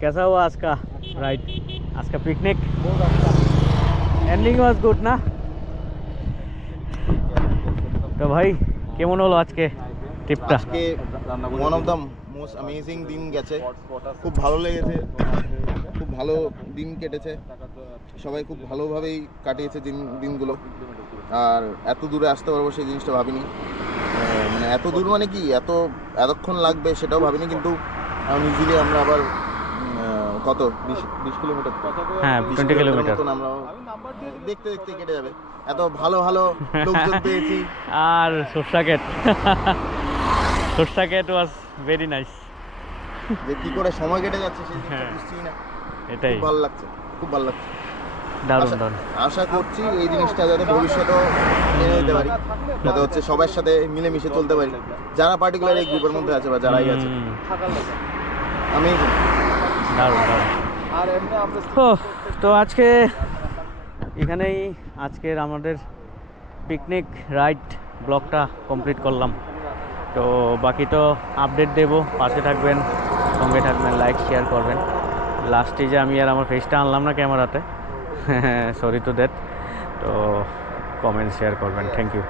कैसा हुआ आज का राइड, आज का पिकनिक? एंडिंग वाज गुड ना? তো ভাই কেমন হলো আজকে ট্রিপটা? আজকে one of the most amazing দিন গেছে, খুব ভালো লেগেছে, খুব ভালো দিন কেটেছে, সবাই খুব ভালোভাবেই কাটিয়েছে দিনগুলো। আর এত দূরে আসতে পারবো সেই জিনিসটা ভাবিনি, মানে এত দূর মানে কি এতক্ষণ লাগবে সেটাও ভাবিনি, কিন্তু ইজিলি আমরা আবার কত 20 কিলোমিটার, হ্যাঁ 20 কিলোমিটার মতন আমরা দেখতে দেখতে কেটে যাবে। এত ভালো ভালো লোকজন পেয়েছি। আর সরষাকেট সরষাকেট ওয়াজ ভেরি নাইস। যে কি করে সময় কেটে যাচ্ছে সেই জিনিসটা বুঝছি না, এটাই খুব ভালো লাগছে, খুব ভালো লাগছে। দারুণ দারুণ। আশা করছি এই জিনিসটা যাতে ভবিষ্যতেও মেনে নিতে পারি, যাতে হচ্ছে সবার সাথে মিলেমিশে চলতে পারি, যারা পার্টিকুলার এই গ্রুপের মধ্যে আছে বা যারাই আছে। আমি দারুণ দারুণ। তো আজকে এখানেই আজকের আমাদের পিকনিক রাইড ব্লগটা কমপ্লিট করলাম। তো বাকি তো আপডেট দেব, পাশে থাকবেন, সঙ্গে থাকবেন, লাইক শেয়ার করবেন। লাস্টে যে আমি আর আমার ফেসটা আনলাম না ক্যামেরাতে, সরি টু দ্যাট। তো কমেন্ট শেয়ার করবেন, থ্যাংক ইউ।